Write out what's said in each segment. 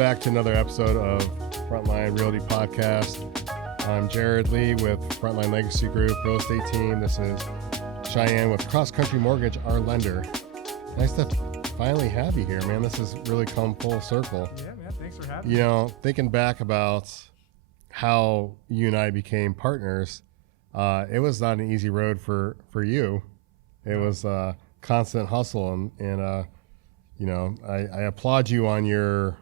back to another episode of Frontline Realty Podcast. I'm Jared Lee with Frontline Legacy Group Real Estate Team. This is Shyan with CrossCountry Mortgage, our lender. Nice to finally have you here, man. This has really come full circle. Yeah, man. Thanks for having me. You know, thinking back about how you and I became partners, it was not an easy road for you. It was a constant hustle, and you know, I applaud you on your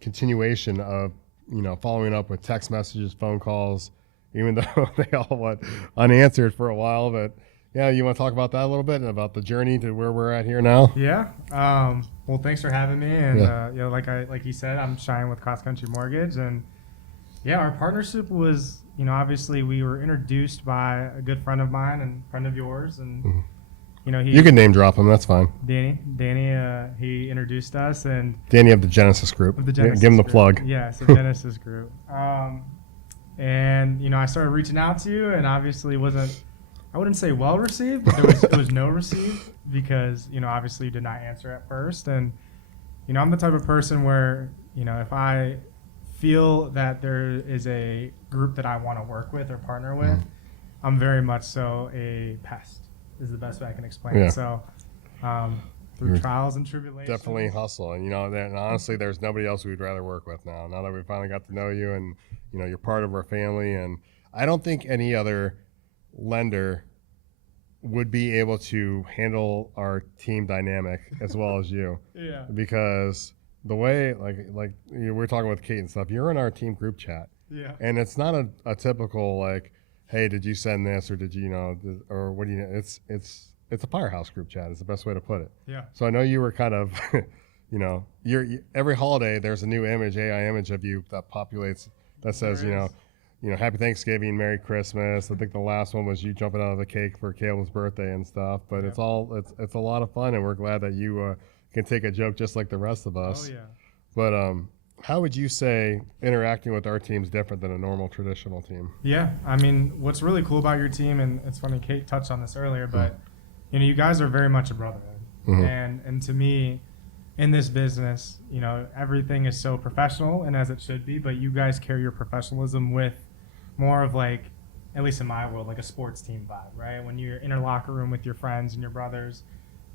continuation of, you know, following up with text messages, phone calls, even though they all went unanswered for a while. But yeah, you want to talk about that a little bit and about the journey to where we're at here now? Yeah. Well, thanks for having me. And you know, like you said, I'm Shyan with CrossCountry Mortgage, and yeah, our partnership was, you know, obviously we were introduced by a good friend of mine and friend of yours, and you know, you can name drop him. That's fine. Danny, he introduced us, and Danny of the Genesis Group. Give him the plug. Yeah, so Genesis Group. And you know, I started reaching out to you, and obviously I wouldn't say well received, but there was no received because, you know, obviously you did not answer at first. And you know, I'm the type of person where, you know, if I feel that there is a group that I want to work with or partner with, I'm very much so a pest, is the best way I can explain it. So through trials and tribulations. Definitely hustle. And, you know, and honestly, there's nobody else we'd rather work with now that we finally got to know you, and, you know, you're part of our family. And I don't think any other lender would be able to handle our team dynamic as well as you. Yeah. Because the way, like you know, we're talking with Kate and stuff, you're in our team group chat. Yeah. And it's not a typical, like, hey, did you send this, or did you, you know, or what do you know? It's a firehouse group chat is the best way to put it. Yeah. So I know you were kind of, you know, every holiday there's a new AI image of you that populates that says, you know, Happy Thanksgiving, Merry Christmas. I think the last one was you jumping out of the cake for Caleb's birthday and stuff. But it's a lot of fun, and we're glad that you can take a joke just like the rest of us. Oh yeah. But how would you say interacting with our team is different than a normal traditional team? Yeah, I mean, what's really cool about your team, and it's funny, Kate touched on this earlier, but you know, you guys are very much a brotherhood, and to me, in this business, you know, everything is so professional and as it should be, but you guys carry your professionalism with more of, like, at least in my world, like a sports team vibe, right? When you're in a locker room with your friends and your brothers,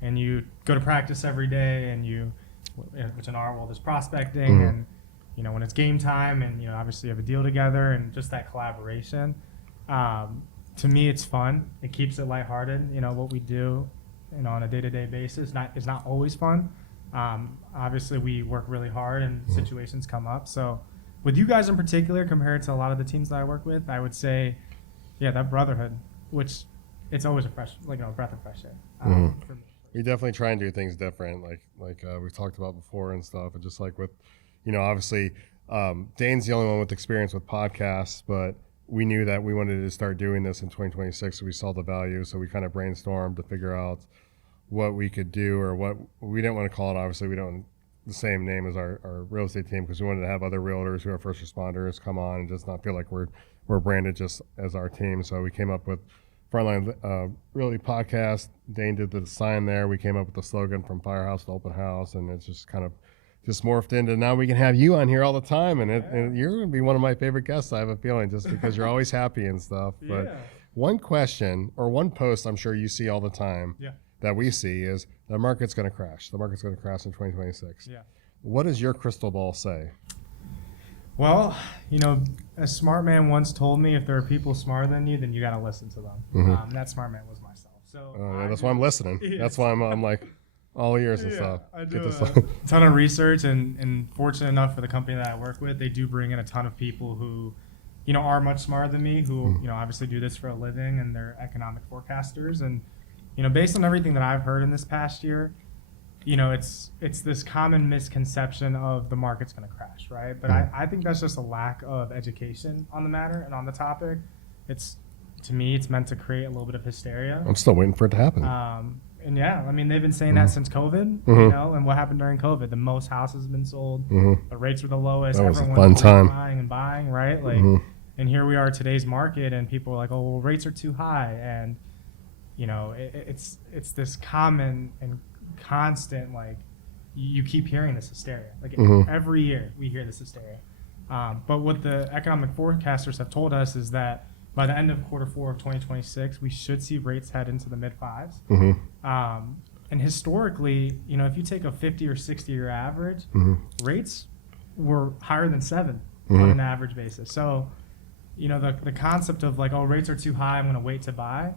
and you go to practice every day, and which in our world is prospecting, and you know, when it's game time, and you know, obviously you have a deal together, and just that collaboration. To me, it's fun. It keeps it lighthearted. You know, what we do, you know, on a day-to-day basis is not always fun. Obviously, we work really hard, and situations come up. So, with you guys in particular, compared to a lot of the teams that I work with, I would say, yeah, that brotherhood, which it's always a breath of fresh air. For me. We definitely try and do things different, like we've talked about before and stuff, and just like with, you know, obviously, Dane's the only one with experience with podcasts, but we knew that we wanted to start doing this in 2026, so we saw the value, so we kind of brainstormed to figure out what we could do, or what we didn't want to call it. Obviously, we don't the same name as our real estate team, because we wanted to have other realtors who are first responders come on and just not feel like we're branded just as our team. So we came up with Frontline Realty Podcast. Dane did the sign there. We came up with the slogan from Firehouse to Open House, and it's just kind of just morphed into now we can have you on here all the time, and you're going to be one of my favorite guests, I have a feeling, just because you're always happy and stuff. But one question or one post I'm sure you see all the time that we see is the market's going to crash. The market's going to crash in 2026. Yeah. What does your crystal ball say? Well, you know, a smart man once told me, if there are people smarter than you, then you got to listen to them. That smart man was myself. So that's why I'm listening. That's why I'm like all ears and stuff. I do a ton of research, and fortunate enough for the company that I work with, they do bring in a ton of people who, you know, are much smarter than me, who, you know, obviously do this for a living, and they're economic forecasters. And, you know, based on everything that I've heard in this past year, you know, it's this common misconception of the market's going to crash, right? But I think that's just a lack of education on the matter and on the topic. To me, it's meant to create a little bit of hysteria. I'm still waiting for it to happen. And yeah, I mean, they've been saying that since COVID, you know, and what happened during COVID? The most houses have been sold. The rates were the lowest. That was Everyone a fun time. Buying and buying, right? Like, and here we are, today's market, and people are like, oh, well, rates are too high. And, you know, it's this common and constant, like, you keep hearing this hysteria. Like every year we hear this hysteria. But what the economic forecasters have told us is that by the end of quarter 4 of 2026, we should see rates head into the mid 5s. And historically, if you take a 50 or 60 year average, rates were higher than 7 on an average basis. So, the concept of like, oh, rates are too high, I'm going to wait to buy.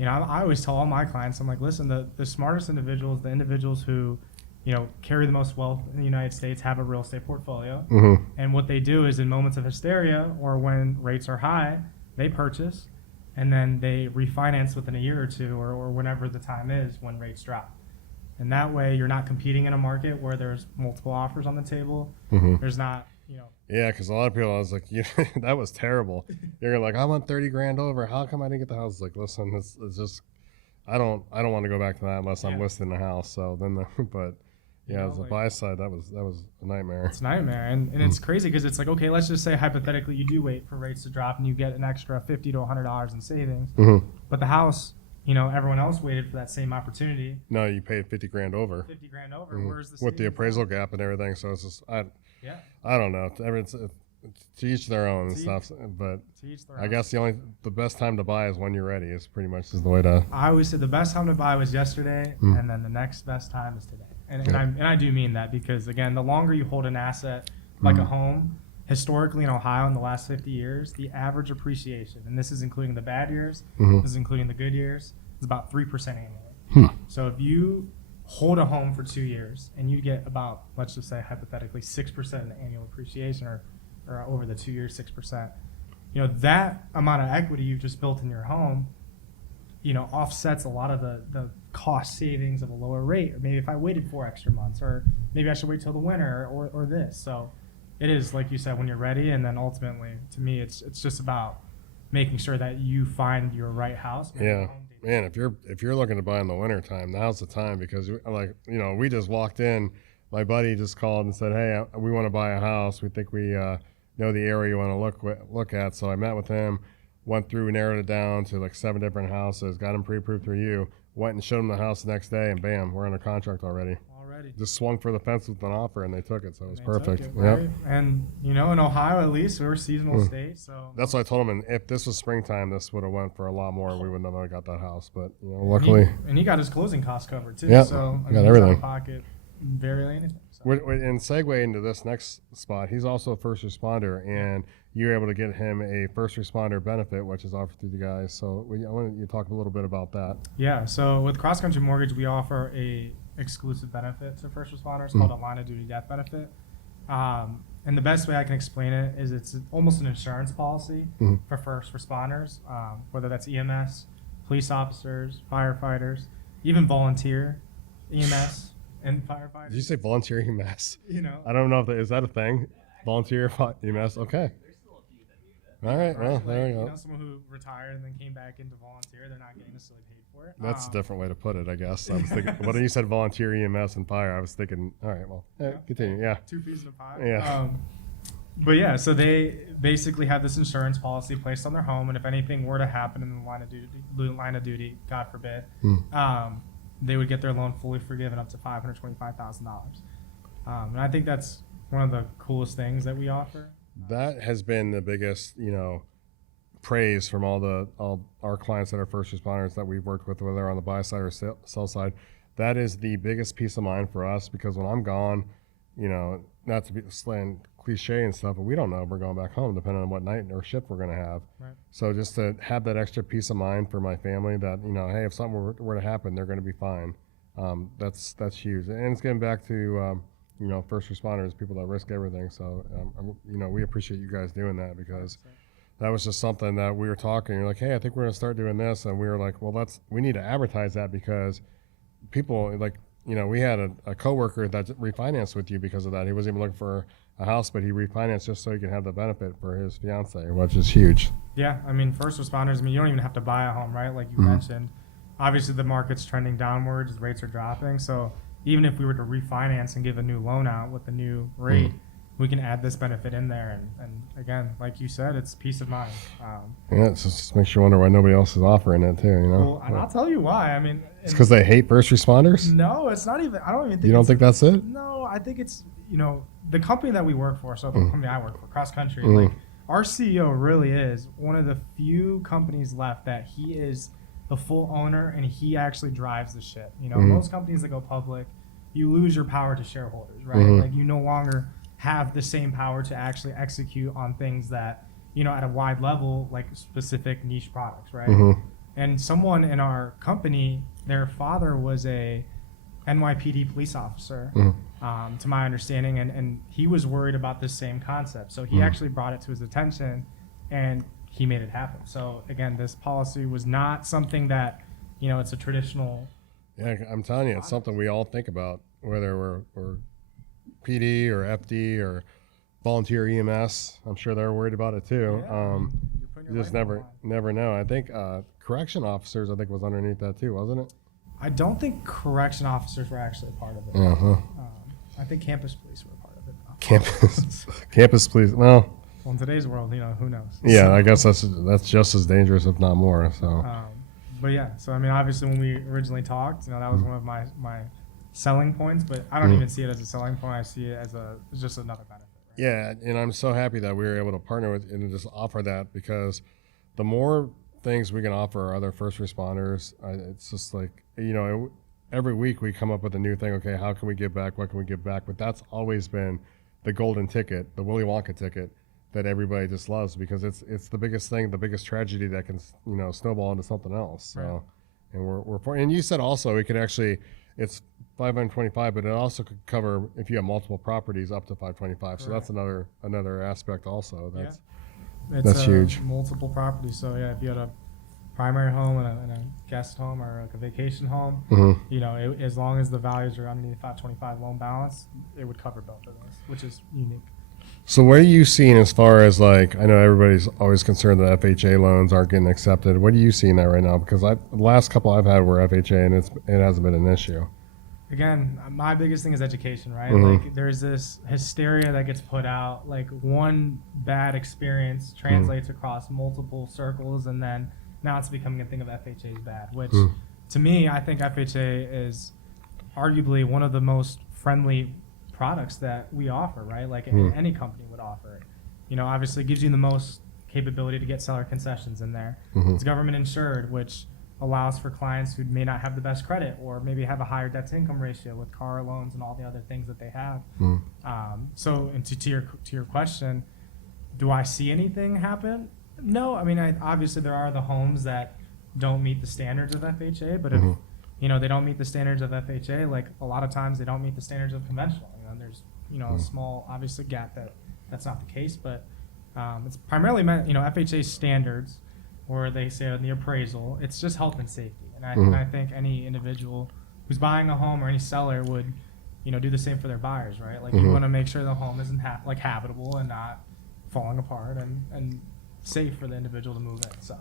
I always tell all my clients, I'm like, listen, the smartest individuals, the individuals who, carry the most wealth in the United States, have a real estate portfolio. And what they do is in moments of hysteria or when rates are high, they purchase and then they refinance within a year or two or whenever the time is when rates drop. And that way you're not competing in a market where there's multiple offers on the table. There's not, Yeah, because a lot of people, I was like, that was terrible. You're like, I want 30 grand over. How come I didn't get the house? Like, listen, it's just, I don't want to go back to that unless I'm listing the house. So then, but yeah, as a buy side, that was a nightmare. It's a nightmare, and it's crazy because it's like, okay, let's just say hypothetically you do wait for rates to drop and you get an extra $50 to $100 in savings, but the house, everyone else waited for that same opportunity. No, you paid 50 grand over. 50 grand over. Where's the with the appraisal gap and everything? So it's just, I don't know. It's to each their own and stuff. But I guess the best time to buy is when you're ready. Is pretty much is the way to. I always say the best time to buy was yesterday, and then the next best time is today. And I do mean that because, again, the longer you hold an asset like a home, historically in Ohio in the last 50 years, the average appreciation, and this is including the bad years, this is including the good years, is about 3% annually. So if you hold a home for 2 years and you get about, let's just say hypothetically, 6% in annual appreciation or over the 2 years, 6%, that amount of equity you've just built in your home, offsets a lot of the cost savings of a lower rate, or maybe if I waited 4 extra months, or maybe I should wait till the winter or this. So it is, like you said, when you're ready, and then ultimately, to me, it's just about making sure that you find your right house. Yeah, man, if you're looking to buy in the winter time, now's the time because we just walked in. My buddy just called and said, hey, we want to buy a house. We think we know the area you want to look at. So I met with him, went through, narrowed it down to like 7 different houses, got him pre-approved through you, went and showed him the house the next day, and bam, we're under contract already. Just swung for the fence with an offer, and they took it, so it was perfect. Right? And in Ohio, at least, we're a seasonal state, so that's what I told him. And if this was springtime, this would have went for a lot more. We wouldn't have got that house, but luckily. And he got his closing costs covered too. Yeah, so got everything. Out of pocket, barely anything. So. And segue into this next spot, he's also a first responder, and you're able to get him a first responder benefit, which is offered through you guys. So I wanted you to talk a little bit about that. Yeah. So with CrossCountry Mortgage, we offer a exclusive benefit to first responders called a line of duty death benefit. And the best way I can explain it is it's almost an insurance policy for first responders, whether that's EMS, police officers, firefighters, even volunteer EMS and firefighters. Did you say volunteer EMS? I don't know if is that a thing? Volunteer EMS? Okay. All right, well, there we go. Someone who retired and then came back into volunteer, they're not getting necessarily paid for it. That's a different way to put it, I guess. I was thinking, when you said volunteer EMS and fire, I was thinking, all right, well, continue, yeah. 2 peas in a pie. Yeah. But yeah, so they basically have this insurance policy placed on their home, and if anything were to happen in the line of duty, God forbid, they would get their loan fully forgiven up to $525,000. And I think that's one of the coolest things that we offer. That has been the biggest, praise from all our clients that are first responders that we've worked with, whether they're on the buy side or sell side. That is the biggest peace of mind for us because when I'm gone, not to be slang cliche and stuff, but we don't know if we're going back home depending on what night or shift we're going to have. Right. So just to have that extra peace of mind for my family that, hey, if something were to happen, they're going to be fine. That's huge. And it's getting back to, first responders, people that risk everything. So, we appreciate you guys doing that because that was just something that we were talking. You're like, hey, I think we're going to start doing this. And we were like, well, we need to advertise that because people we had a coworker that refinanced with you because of that. He wasn't even looking for a house, but he refinanced just so he could have the benefit for his fiance, which is huge. Yeah. First responders, you don't even have to buy a home, right? Like you mentioned, obviously the market's trending downwards, rates are dropping. So even if we were to refinance and give a new loan out with the new rate, we can add this benefit in there. And again, like you said, it's peace of mind. Yeah, it just makes you wonder why nobody else is offering it too. Well, and I'll tell you why. I mean, it's because they hate first responders. No, it's not even. I don't even think. You don't think that's it? No, I think it's the company that we work for. So the company I work for, CrossCountry, like our CEO really is one of the few companies left that he is the full owner and he actually drives the ship. Most companies that go public, you lose your power to shareholders, right? Like you no longer have the same power to actually execute on things that, at a wide level, like specific niche products, right? And someone in our company, their father was a NYPD police officer, to my understanding, and he was worried about this same concept. So he actually brought it to his attention and he made it happen. So again, this policy was not something that, it's a traditional. Yeah, I'm telling you, it's something we all think about, whether we're PD or FD or volunteer EMS. I'm sure they're worried about it too. Yeah, you just never know. I think correction officers, I think, was underneath that too, wasn't it? I don't think correction officers were actually a part of it. I think campus police were a part of it. Campus police. Well, in today's world, who knows? Yeah, so, I guess that's just as dangerous, if not more. So. But yeah, so I mean, obviously, when we originally talked, that was one of my selling points. But I don't even see it as a selling point. I see it as just another benefit. Right? Yeah, and I'm so happy that we were able to partner with and just offer that, because the more things we can offer our other first responders, it's just like, every week we come up with a new thing. Okay, how can we give back? What can we give back? But that's always been the golden ticket, the Willy Wonka ticket, that everybody just loves, because it's the biggest thing, the biggest tragedy that can snowball into something else. So, right. And we're for, and you said also it could actually, it's 525, but it also could cover, if you have multiple properties, up to 525. Correct. So that's another aspect also. That's huge. Multiple properties. So yeah, if you had a primary home and a guest home or like a vacation home, as long as the values are underneath 525 loan balance, it would cover both of those, which is unique. So what are you seeing as far as, like, I know everybody's always concerned that FHA loans aren't getting accepted. What are you seeing that right now? Because the last couple I've had were FHA, and it hasn't been an issue. Again, my biggest thing is education, right? Like there's this hysteria that gets put out, like one bad experience translates across multiple circles, and then now it's becoming a thing of FHA is bad, which to me, I think FHA is arguably one of the most friendly products that we offer, right? Like any company would offer it. Obviously it gives you the most capability to get seller concessions in there. It's government insured, which allows for clients who may not have the best credit or maybe have a higher debt to income ratio with car loans and all the other things that they have. So, and to your question, do I see anything happen? No. I mean, obviously there are the homes that don't meet the standards of FHA, but if they don't meet the standards of FHA, like a lot of times they don't meet the standards of conventional. There's a small obviously gap that's not the case, but it's primarily meant FHA standards, or they say in the appraisal, it's just health and safety. And I think any individual who's buying a home or any seller would do the same for their buyers, right? Like you want to make sure the home isn't habitable and not falling apart and safe for the individual to move in. So.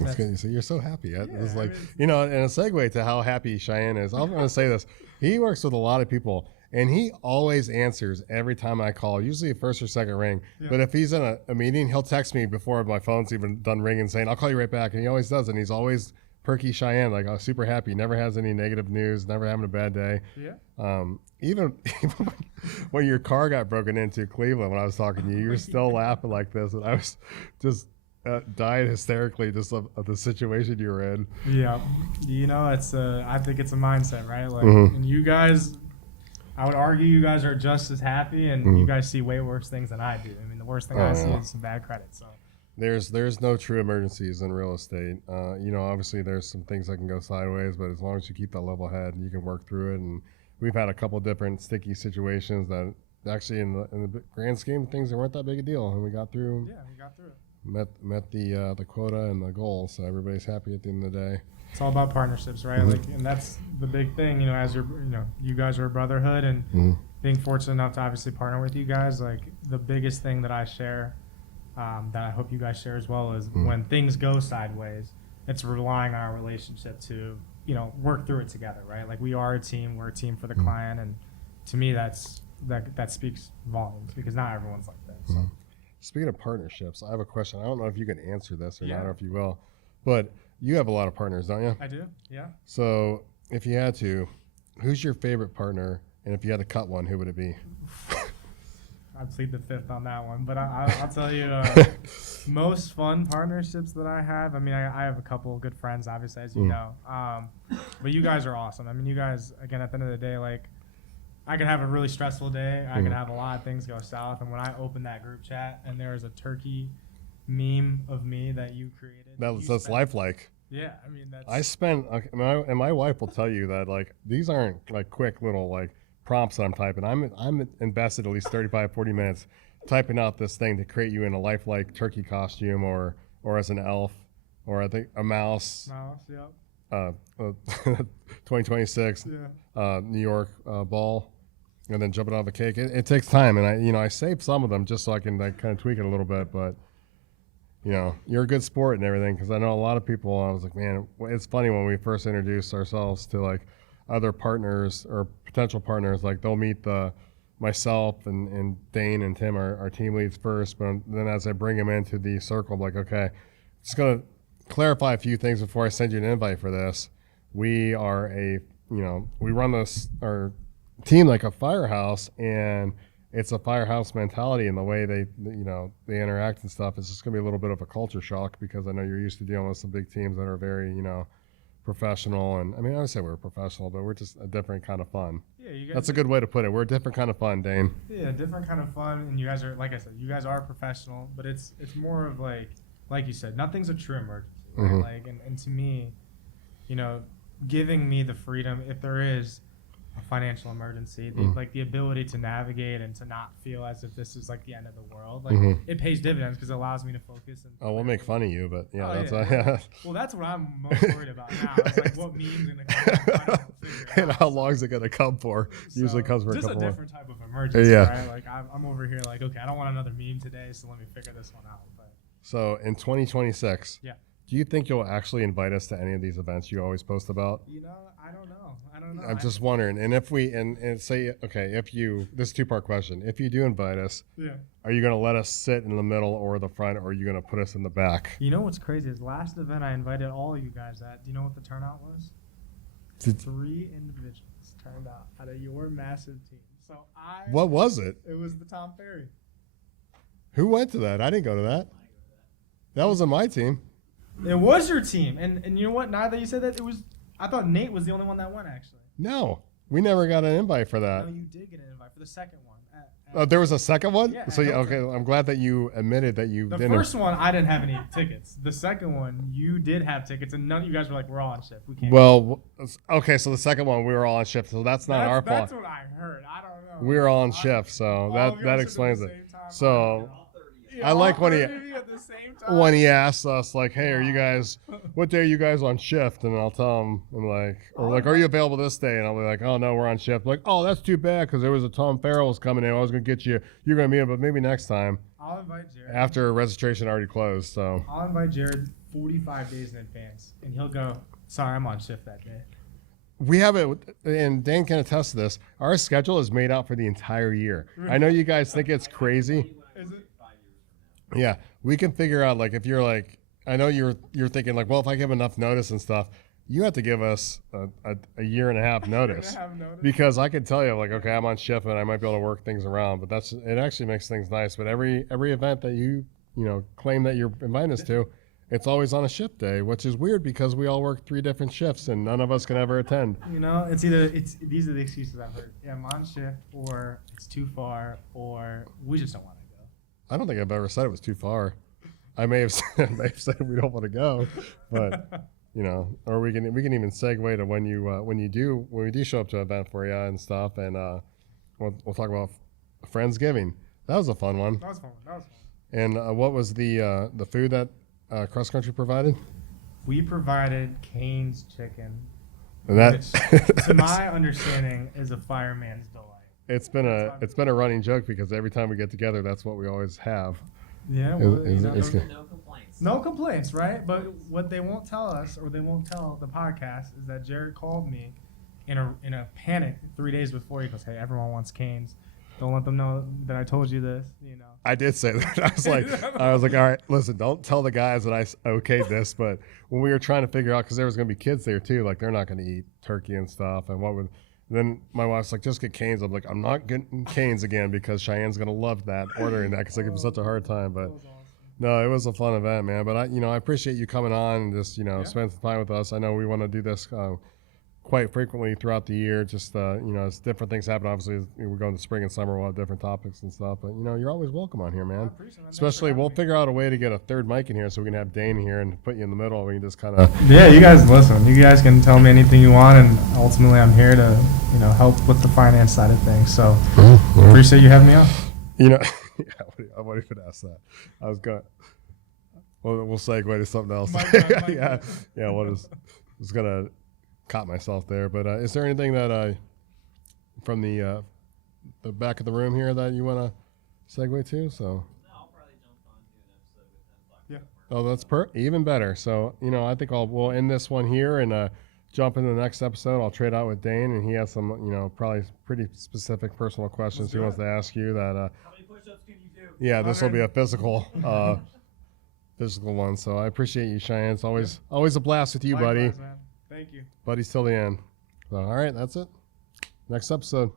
That's good. So you're so happy. It's like, and a segue to how happy Shyan is. I'm going to say this. He works with a lot of people, and he always answers every time I call, usually a first or second ring. Yeah. But if he's in a meeting, he'll text me before my phone's even done ringing saying, I'll call you right back. And he always does. And he's always perky Shyan, like super happy. Never has any negative news, never having a bad day. Yeah. Even when your car got broken into Cleveland, when I was talking to you, you were still laughing like this. And I was just... died hysterically just of the situation you were in. Yeah, it's I think it's a mindset, right? Like, and you guys, I would argue you guys are just as happy, and you guys see way worse things than I do. I mean, the worst thing I see is some bad credit. So there's no true emergencies in real estate. Obviously there's some things that can go sideways, but as long as you keep that level head, you can work through it. And we've had a couple different sticky situations that actually in the grand scheme of things, they weren't that big a deal, and we got through. Yeah, we got through it. Met the quota and the goal, so everybody's happy at the end of the day. It's all about partnerships, right? Like, and that's the big thing. As you guys are a brotherhood, and being fortunate enough to obviously partner with you guys. Like, the biggest thing that I share, that I hope you guys share as well, is when things go sideways, it's relying on our relationship to work through it together, right? Like, we are a team. We're a team for the client, and to me, that's that speaks volumes because not everyone's like that. So. Speaking of partnerships, I have a question. I don't know if you can answer this or Yeah. not, or if you will, but you have a lot of partners, don't you? I do, yeah. So if you had to, who's your favorite partner? And if you had to cut one, who would it be? I plead the fifth on that one, but I'll tell you, most fun partnerships that I have. I mean, I have a couple of good friends, obviously, as you know. But you guys are awesome. I mean, you guys, again, at the end of the day, like, I could have a really stressful day. I could have a lot of things go south. And when I open that group chat and there is a turkey meme of me that you created. That's lifelike. Yeah, I mean, that's. I spent, and my wife will tell you that, like, these aren't, like, quick little, like, prompts that I'm typing. I'm invested at least 35, 40 minutes typing out this thing to create you in a lifelike turkey costume or as an elf or I think a mouse. Mouse, yep. 2026 Yeah. New York ball, and then jumping off a cake. It takes time, and I saved some of them just so I can like kind of tweak it a little bit. But you're a good sport and everything because I know a lot of people. I was like, man, it's funny when we first introduced ourselves to like other partners or potential partners. Like they'll meet myself and Dane and Tim, our team leads first, but then as I bring them into the circle, I'm like, okay, just gonna clarify a few things before I send you an invite for this. We are we run our team like a firehouse, and it's a firehouse mentality in the way they interact and stuff. It's just gonna be a little bit of a culture shock because I know you're used to dealing with some big teams that are very, professional. And I mean, I would say we're professional, but we're just a different kind of fun. Yeah, you guys. That's a good way to put it. We're a different kind of fun, Dane. Yeah, different kind of fun, and you guys are, like I said, you guys are professional, but it's more of like you said, nothing's a true emergency. Right? Mhm. Like, and to me, giving me the freedom, if there is a financial emergency, the ability to navigate and to not feel as if this is like the end of the world, it pays dividends because it allows me to focus. And we'll make fun of you, but yeah, Well, that's what I'm most worried about now. It's like what memes gonna come and how long is it gonna come for? So, Usually comes for a couple. Just a different type of emergency, Yeah. right? Like I'm over here, like, okay, I don't want another meme today, so let me figure this one out. But So in 2026, yeah. Do you think you'll actually invite us to any of these events you always post about? I don't know. I'm just wondering. And if we and say, okay, this is a two-part question. If you do invite us, Yeah. are you going to let us sit in the middle or the front, or are you going to put us in the back? You know what's crazy is last event I invited all of you guys at. Do you know what the turnout was? 3 individuals turned out of your massive team. So What was it? It was the Tom Ferry. Who went to that? I didn't go to that. That wasn't my team. It was your team, and you know what? Now that you said that, it was. I thought Nate was the only one that went actually. No, we never got an invite for No, that. you did get an invite for the second one. Oh, there was a second one? Yeah, So, okay. I'm glad that you admitted that you The didn't. first one, I didn't have any tickets. The second one, you did have tickets, and none of you guys were like, "We're all on shift. We can't." Well, okay, so the second one, we were all on shift, so that's not our fault. That's what I heard. I don't know. We were all on shift, so All of you that guys explains at it. the same time. So Yeah, I like all when 30 of you at the same time. when he asks us, like, hey, are you guys, what day are you guys on shift? And I'll tell him, are you available this day? And I'll be like, oh, no, we're on shift. Like, oh, that's too bad because there was a Tom Farrell was coming in. I was going to get you. You're going to meet him, but maybe next time I'll invite Jared. after registration already closed. So I'll invite Jared 45 days in advance, and he'll go, sorry, I'm on shift that day. we have it, and Dan can attest to this. Our schedule is made out for the entire year. I know you guys think it's crazy. Is it? Yeah, we can figure out, like, if you're like, I know you're thinking like, well, if I give enough notice and stuff, you have to give us a year and a half notice. Because I could tell you, like, okay, I'm on shift and I might be able to work things around, but it actually makes things nice. But every event that you claim that you're inviting us to, it's always on a shift day, which is weird because we all work 3 different shifts and none of us can ever attend. These are the excuses I've heard. Yeah, I'm on shift, or it's too far, or we just don't want to go. I don't think I've ever said it was too far. I may have said we don't want to go, but or we can even segue to when we do show up to an event for you and stuff, and we'll talk about Friendsgiving. That was a fun one. That was fun. And what was the food that CrossCountry provided? We provided Cane's chicken, And that, which, to my understanding, is a fireman's delight. it's been a running joke because every time we get together, that's what we always have. Yeah, well, It's good. No complaints. no complaints, right? But what they won't tell us, or they won't tell the podcast, is that Jared called me in a panic 3 days before. He goes, "Hey, everyone wants Cane's." Don't let them know that I told you this. You know. I did say that. I was like, all right, listen, don't tell the guys that I okayed this. But when we were trying to figure out, because there was going to be kids there too, like they're not going to eat turkey and stuff. And then my wife's like, just get Cane's. I'm like, I'm not getting Cane's again because Cheyenne's going to love that, ordering that, because I give him such a hard time. But no, it was a fun event, man. But I appreciate you coming on and just, spend some time with us. I know we want to do this quite frequently throughout the year. Just as different things happen. Obviously, we're going to spring and summer. We'll have different topics and stuff. But you're always welcome on here, man. Especially, we'll figure out a way to get a third mic in here so we can have Dane here and put you in the middle. We can just kind of. Yeah, you guys listen. You guys can tell me anything you want, and ultimately, I'm here to help with the finance side of things. So appreciate you having me on. Yeah, I wouldn't even ask that. I was going. We'll segue to something else. Yeah. We'll just gonna caught myself there. But is there anything that from the back of the room here that you want to segue to? So. No, I'll probably jump on to an episode with them. Yeah. Oh, that's even better. So I think we'll end this one here and jump into the next episode. I'll trade out with Dane, and he has some probably pretty specific personal questions he wants to ask you. That How many push-ups can you do? yeah, this will be a physical one. So I appreciate you, Shyan. It's always a blast with you, Likewise, buddy. man. Thank you. Buddies till the end. So, all right, that's it. Next episode.